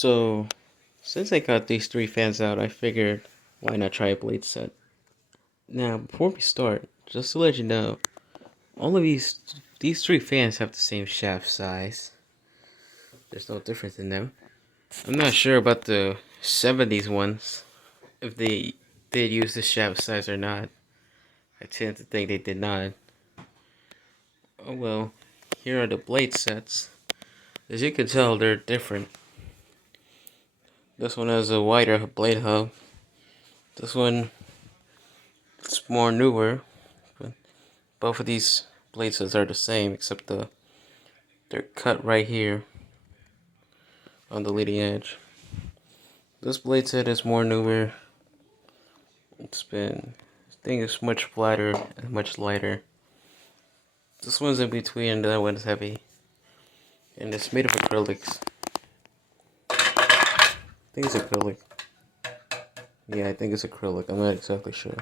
So, since I got these three fans out, I figured why not try a blade set. Now, before we start, just to let you know, all of these three fans have the same shaft size. There's no difference in them. I'm not sure about the 70s ones, if they did use the shaft size or not. I tend to think they did not. Oh well, here are the blade sets. As you can tell, they're different. This one has a wider blade hub. This one is more newer. But both of these blade sets are the same, except they're cut right here on the leading edge. This blade set is more newer. I think it's much flatter and much lighter. This one's in between and that one's heavy. And it's made of acrylics. I think it's acrylic. Yeah, I think it's acrylic. I'm not exactly sure.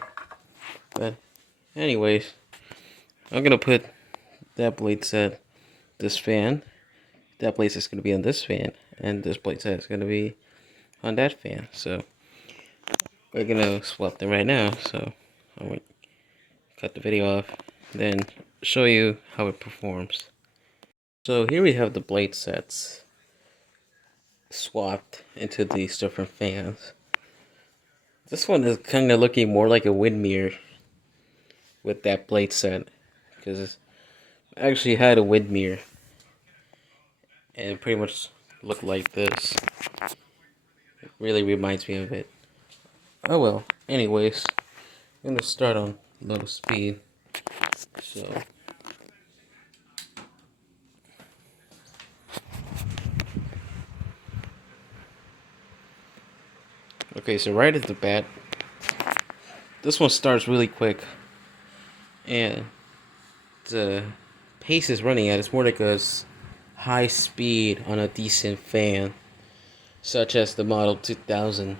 But anyways, I'm gonna put that blade set, this fan. That blade set's gonna be on this fan, and this blade set is gonna be on that fan. So we're gonna swap them right now. So I'm gonna cut the video off, then show you how it performs. So here we have the blade sets swapped into these different fans. This one is kind of looking more like a wind mirror with that blade set, because I actually had a wind mirror and it pretty much looked like this. It really reminds me of it. Oh well, anyways, I'm gonna start on low speed. So okay, so right at the bat, this one starts really quick, and the pace is running at it's more like a high speed on a decent fan, such as the Model 2000.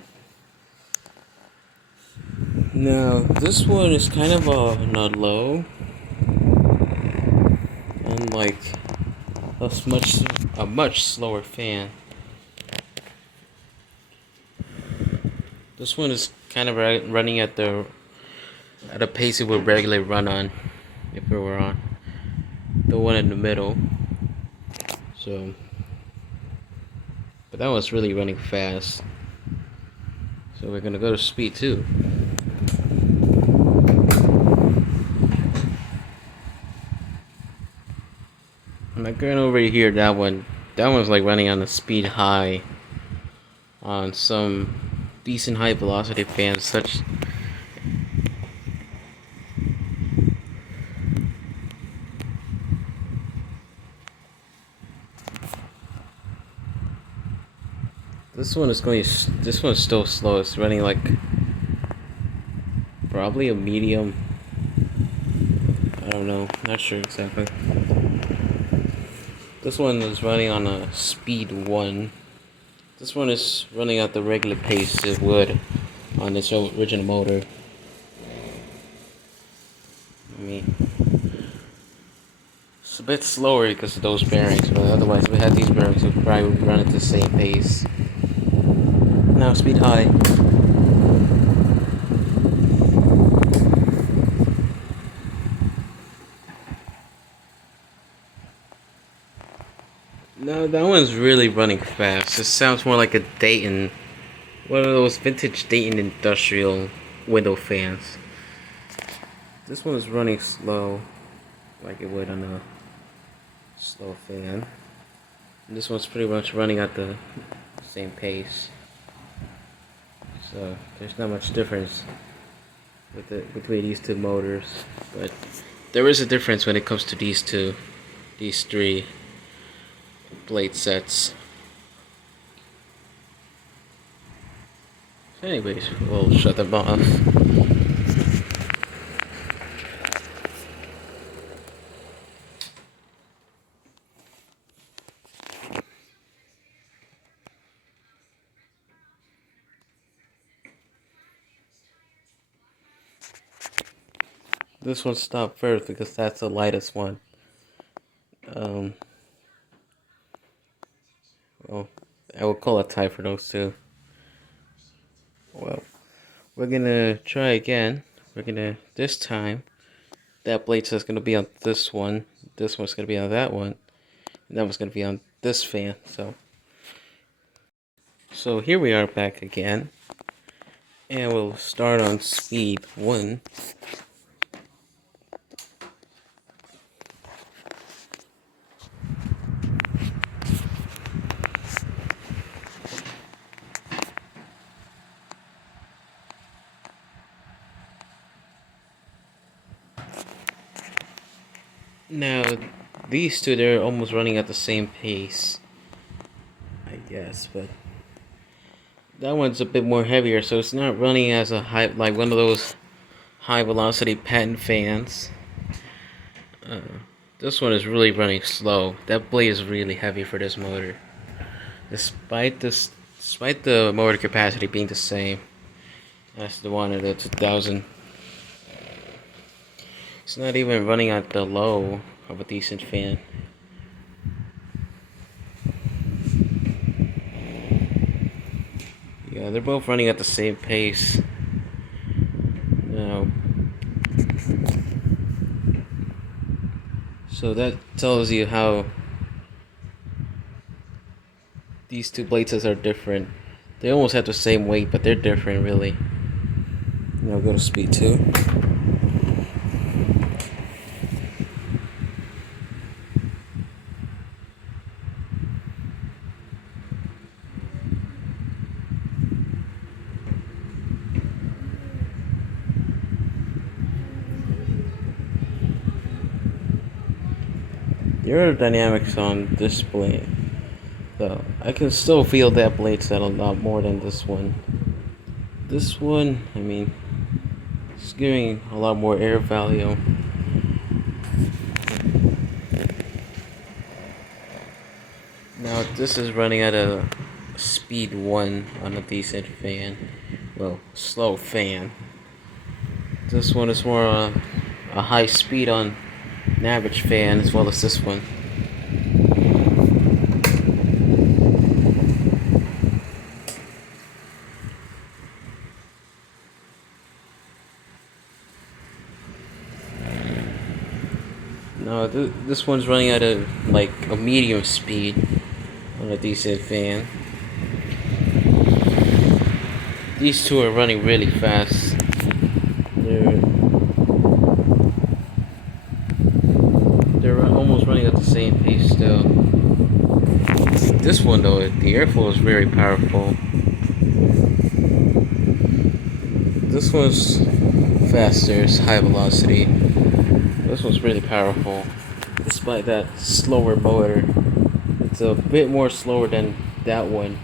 Now this one is kind of not low, unlike a much slower fan. This one is kind of running at a pace it would regularly run on if it were on the one in the middle. So, but that one's really running fast. So we're gonna go to speed 2. I'm not going over here. That one's like running on a speed high on some decent high velocity fans such. This one's still slow. It's running like probably a medium. I don't know. Not sure exactly. This one is running on a speed 1. This one is running at the regular pace it would on its original motor. I mean, it's a bit slower because of those bearings, but otherwise, if we had these bearings, it would probably run at the same pace. Now, speed high. No, that one's really running fast. It sounds more like a Dayton, one of those vintage Dayton industrial window fans. This one is running slow, like it would on a slow fan. And this one's pretty much running at the same pace. So there's not much difference between these two motors, but there is a difference when it comes to these three blade sets. So anyways, we'll shut them off. This one stopped first because that's the lightest one. Well, I would call a tie for those two. Well, we're gonna try again. This time, that blade set's gonna be on this one. This one's gonna be on that one. And that one's gonna be on this fan. So here we are back again. And we'll start on speed 1. Now, these two, they're almost running at the same pace, I guess, but that one's a bit more heavier, so it's not running as a high, like one of those high velocity patent fans. This one is really running slow. That blade is really heavy for this motor, despite the motor capacity being the same as the one in the 2000. It's not even running at the low of a decent fan. Yeah, they're both running at the same pace. Now, so that tells you how these two bladesets are different. They almost have the same weight, but they're different, really. Now go to speed 2. The aerodynamics on this blade, though, I can still feel that blade set a lot more than this one. This one, I mean, it's giving a lot more air value. Now this is running at a speed 1 on a decent fan. Well, slow fan. This one is more a high speed on an average fan, as well as this one. No, this one's running at a medium speed on a decent fan. These two are running really fast. They're almost running at the same pace still. This one though, the airflow is very powerful. This one's faster, it's high velocity. This one's really powerful, despite that slower motor. It's a bit more slower than that one.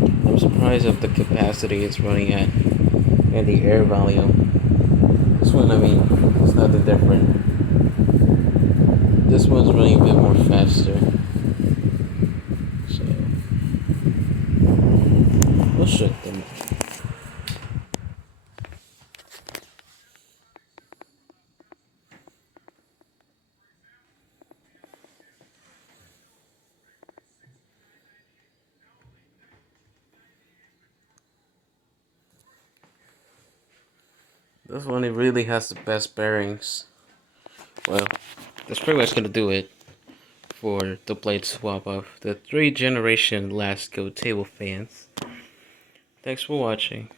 I'm surprised of the capacity it's running at and the air volume. This one, I mean, it's not that different. This one's running a bit more faster. So, we'll shut them. This one, it really has the best bearings. Well, that's pretty much gonna do it for the blade swap of the 3rd generation Lasko table fans. Thanks for watching.